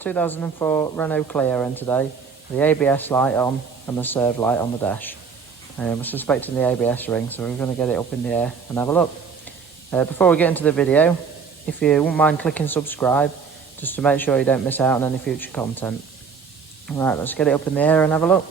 2004 Renault Clio in today, the ABS light on and the serve light on the dash. We're suspecting the ABS ring, so we're going to get it up in the air and have a look. Before we get into the video, if you wouldn't mind clicking subscribe, just to make sure you don't miss out on any future content. Right, let's get it up in the air and have a look.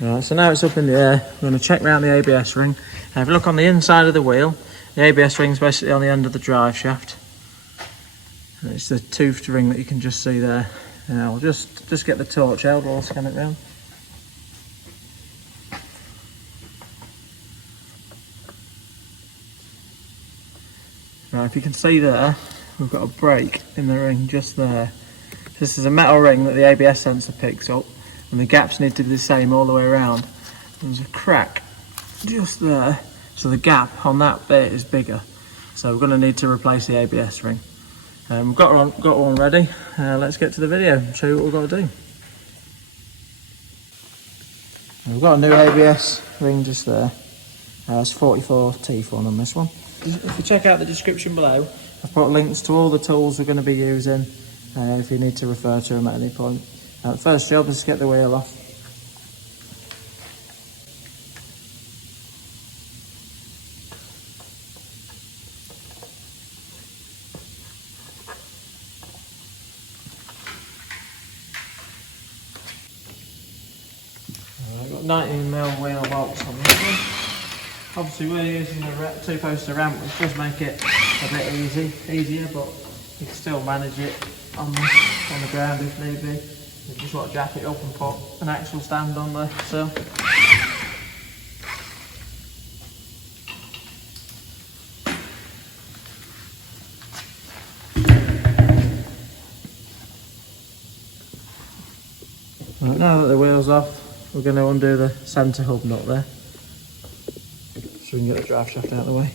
Right, so now it's up in the air, we're going to check around the ABS ring. If you look on the inside of the wheel, the ABS ring is basically on the end of the drive shaft. And it's the toothed ring that you can just see there. Now I'll just get the torch out while I'll scan it round. Now if you can see there, we've got a break in the ring just there. This is a metal ring that the ABS sensor picks up, and the gaps need to be the same all the way around. There's a crack just there, so the gap on that bit is bigger. So we're going to need to replace the ABS ring. We've got one ready. Let's get to the video and show you what we've got to do. We've got a new ABS ring just there. It's 44 teeth on this one. If you check out the description below, I've put links to all the tools we're going to be using if you need to refer to them at any point. The first job is to get the wheel off. I've got 19mm wheel bolts on this one. Obviously we're using a two-poster ramp, which does make it a bit easier, but you can still manage it on the ground if need be. You just want to jack it up and put an axle stand on the sill. Right, now that the wheel's off, we're going to undo the centre hub nut there, so we can get the drive shaft out of the way.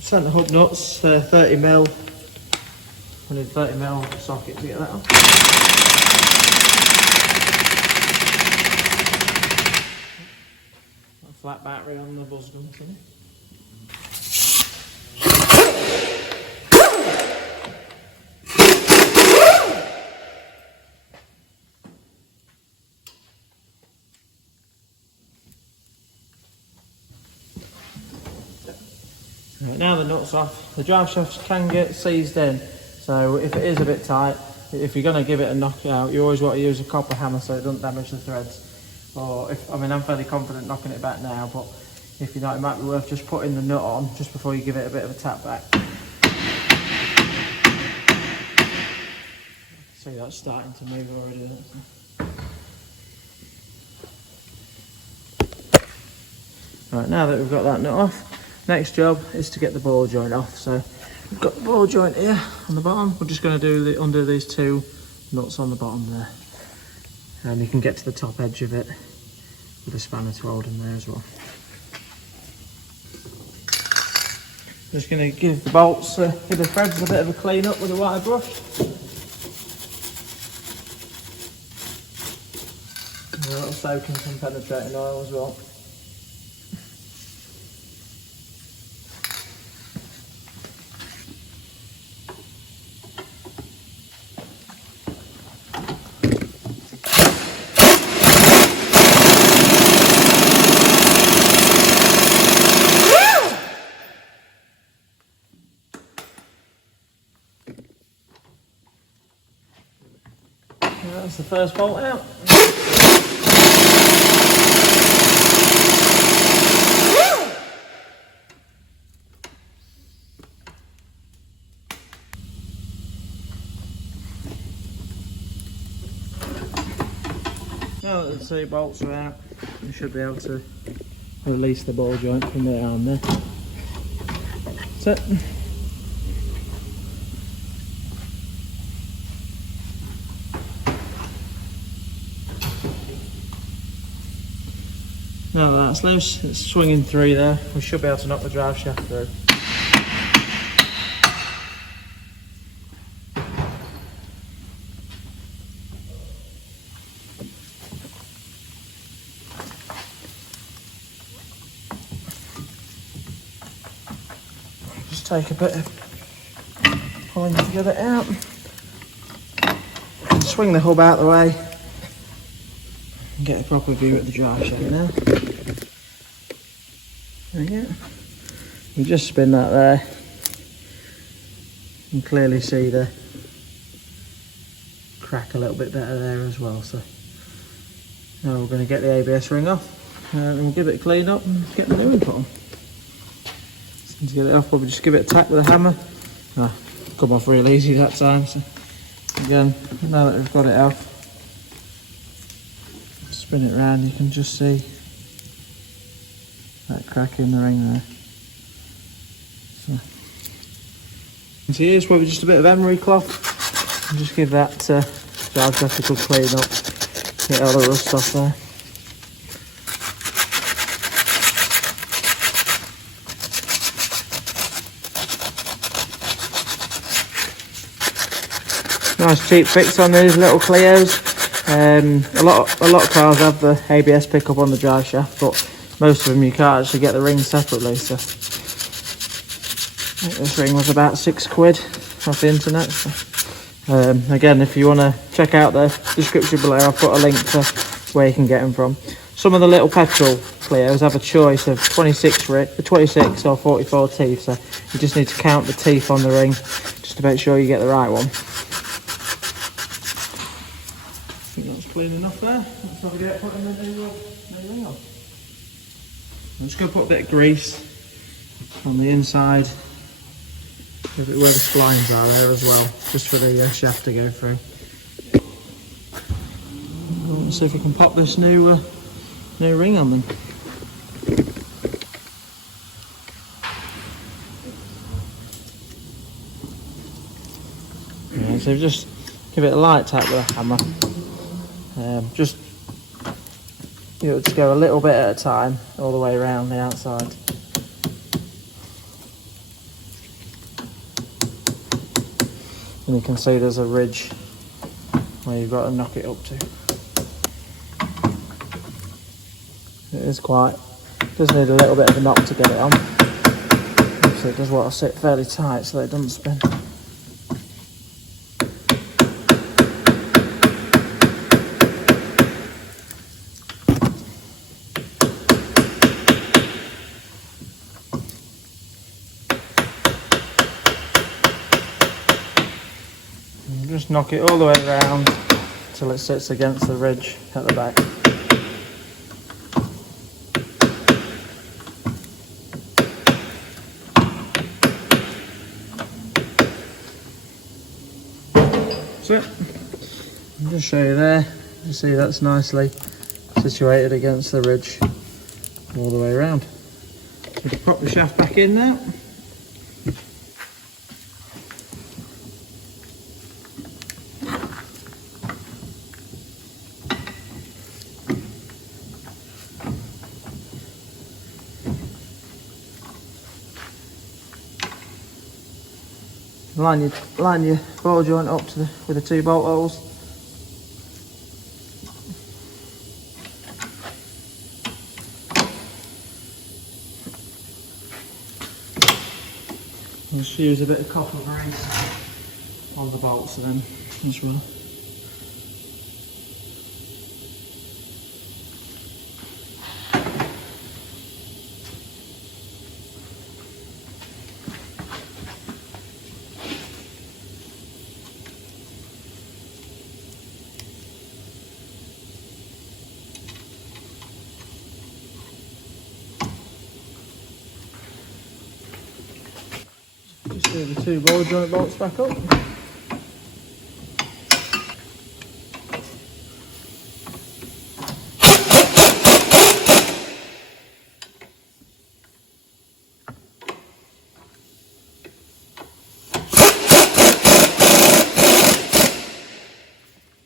Centre hub nuts, 30mm. I need 30mm socket to get that off. A flat battery on the buzz gun. Right, now the nut's off, the drive shafts can get seized in, so if it is a bit tight, if you're going to give it a knockout, you always want to use a copper hammer so it doesn't damage the threads. Or I'm fairly confident knocking it back now, but if you're not, it might be worth just putting the nut on just before you give it a bit of a tap back. See, that's starting to move already, isn't it? Right, now that we've got that nut off, next job is to get the ball joint off. So we've got the ball joint here on the bottom. We're just going to undo these two nuts on the bottom there. And you can get to the top edge of it with a spanner to hold in there as well. Just going to give the bolts, give the threads a bit of a clean up with a wire brush. And a little soak in some penetrating oil as well. That's the first bolt out. Now that the two bolts are out, you should be able to release the ball joint from the arm there. That's it. Now that that's loose, it's swinging through there, we should be able to knock the drive shaft through. Just take a bit of pulling to get it out. And swing the hub out the way and get a proper view at the drive shaft now. There we go. We just spin that there. You can clearly see the crack a little bit better there as well. So now we're going to get the ABS ring off and we'll give it a clean up and get the new one put on. So to get it off, we'll just give it a tap with a hammer. Come off real easy that time. So again, now that we've got it off, spin it around, you can just see that crack in the ring there. So here's probably just a bit of emery cloth and just give that Diagnostic a clean up, get all the rust off there. Nice cheap fix on these little Clios. A lot of cars have the ABS pickup on the drive shaft, but most of them you can't actually get the ring separately. So I think this ring was about £6 off the internet. So, again, if you want to check out the description below, I'll put a link to where you can get them from. Some of the little petrol Clios have a choice of 26 or 44 teeth, so you just need to count the teeth on the ring just to make sure you get the right one. I think that's clean enough there. Let's have a get putting the new ring on. I'm just going to put a bit of grease on the inside, where the splines are there as well, just for the shaft to go through. Let's see if we can pop this new ring on them. Yeah, so just give it a light tap with a hammer. Just go a little bit at a time, all the way around the outside. And you can see there's a ridge where you've got to knock it up to. It does need a little bit of a knock to get it on. So it does want to sit fairly tight so that it doesn't spin. Just knock it all the way around until it sits against the ridge at the back. That's it. I'll just show you there. You see that's nicely situated against the ridge all the way around. So we can prop the shaft back in now. Line your ball joint up to with the 2 bolt holes. Just use a bit of copper grease on the bolts then as well. Just do the 2 ball joint bolts back up.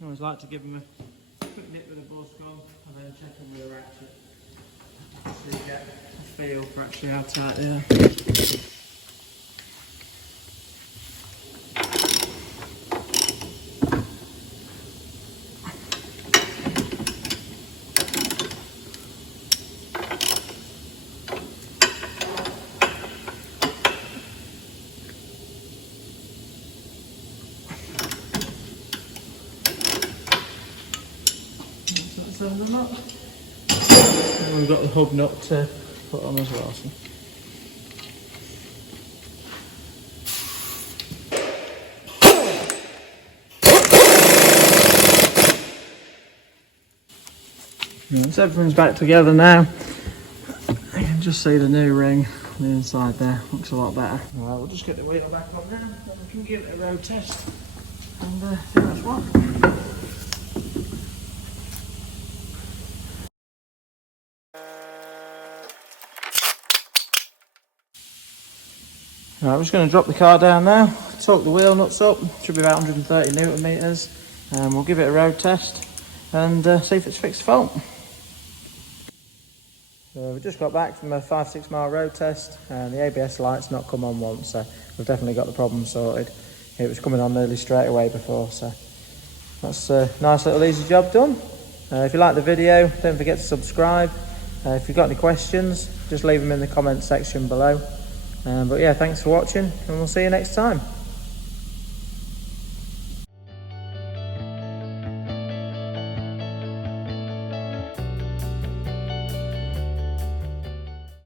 I always like to give them a quick nip with a buzz gun and then check them with a ratchet so you get a feel for actually how tight they are. the nut. And we've got the hub nut to put on as well. So. So everything's back together now. You can just see the new ring on the inside there. Looks a lot better. Alright, we'll just get the wheel back on now, then we can give it a road test and see what's what. Right, we're just going to drop the car down now, torque the wheel nuts up, should be about 130 newton meters, and we'll give it a road test and see if it's fixed fault. So we just got back from a 5-6 mile road test and the ABS light's not come on once, so we've definitely got the problem sorted. It was coming on nearly straight away before, so that's a nice little easy job done. If you like the video, don't forget to subscribe. If you've got any questions, just leave them in the comment section below. But yeah, thanks for watching and we'll see you next time.